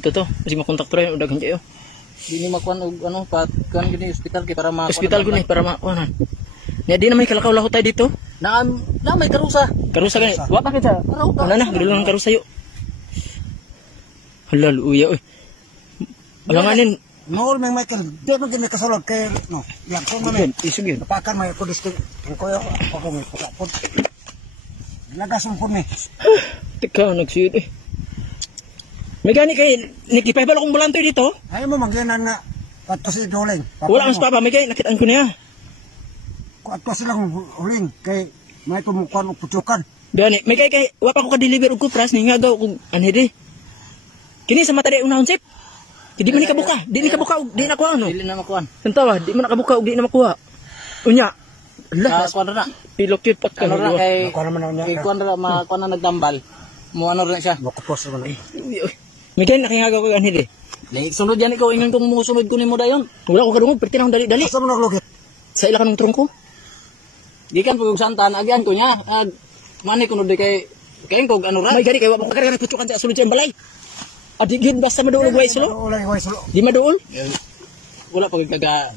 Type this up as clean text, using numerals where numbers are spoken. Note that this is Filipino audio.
to kasi makontak to rin udag kayo. Dini makuan og ano patkan gini hospital kay para ma Hospital guni para makuan. Nya di na may kalakaw-laho tayo dito. na may karusa. Karusa gani. Wa pa kita. Wala na, gidulo ng karusa yo. Hala luya oy. Alanganin. Nool may Michael, di mo gini kasulod kay no. Yang ko man. Isugin. Napakan may ko district ko yo ako may pagapon. Lagasong ko ni. Teka nagsid eh. May gani kay nikipay balo kong bulantoy dito. Ay mo mangyanan na ato si Doling. Wala ang papa may kay nakitaan ko niya. Ko ato silang huling kay may tumukuan og putukan. Gani may kay wa pa ko ka-deliver og kupras ni nga daw kung anhedi. Kini sa mata di unahon sip. Di man ni kabuka, di na kuha ano. Dili na makuan. Entawa, di man nakabuka og di na makuha. Unya. Sa kuan na. Pilok yun pat ka. Ano na kay Ko naman na kay kuan na makuan na nagtambal. Mo ano rin siya. Makupos naman. May kaya nakingagaw ko anhedi. Dili sunod yan ikaw ingon kong musunod ko nimo dayon. Wala ko kadungog, perti na akong dali-dali. Asa mo naglugit? Sa ila kanong trungko. Gikan pag santan agyan ko nya. Mani kuno di kay kog ano ra. May gani kay wa pa ko karga putukan sa sulod sa balay. Adigin basta maduol og way sulo. Ulay way sulo. Di maduol. Wala pag kaga